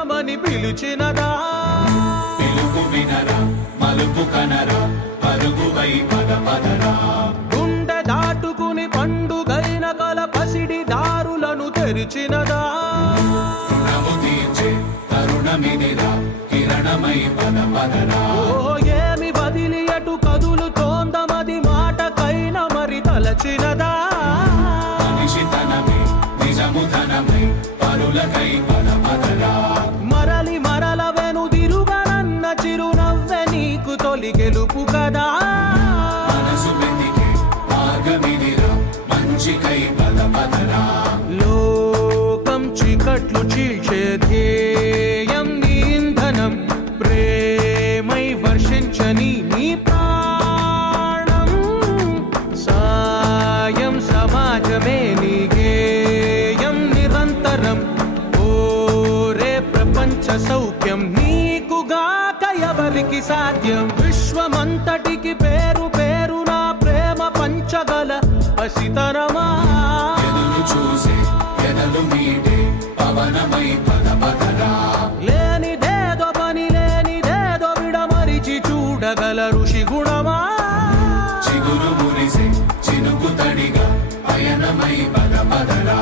జీవించమని పిలిచినదా పిలుపు వినరా మలుపు కనరా పరుగువై పద పదరా గుండె దాటుకుని పండుగైన కల పసిడి దారులను తెరిచినదా రుణము తీర్చే తరుణమిదిరా కిరణమై పద పదరా ఓ ఏమి వదిలి ఎటు కదులుతోందమది మాటకైన మరి తలచినదా మనిషితనమే నిజముతనమై పరులకై పద పదరా మరలి మరల వెనుదిరుగనన్న చిరునవ్వె నీకు తొలి గెలుపు కదా మనసు వెతికే మార్గమిదిరా మంచికై పద పదరా లోకం చీకట్లు చీల్చే ధ్యేయం నీ ఇంధనం ప్రేమై వర్షించని నీ ప్రాణం సాయం సమాజమే నీ గేయం నిరంతరం ఓరే ప్రపంచ సౌఖ్యం నీకుగాక ఎవరికి సాధ్యం విశ్వమంతటికి పేరు పేరు నా ప్రేమ పంచగల పసితరమా ఎదురు చూసే ఎదలు మీటే పవనమై పద పదరా లేనిదేదో పని లేనిదేదో విడమరిచి చూడగల ఋషి గుణమా చిగురు మురిసే చినుకు తడిగా పయనమై పద పదరా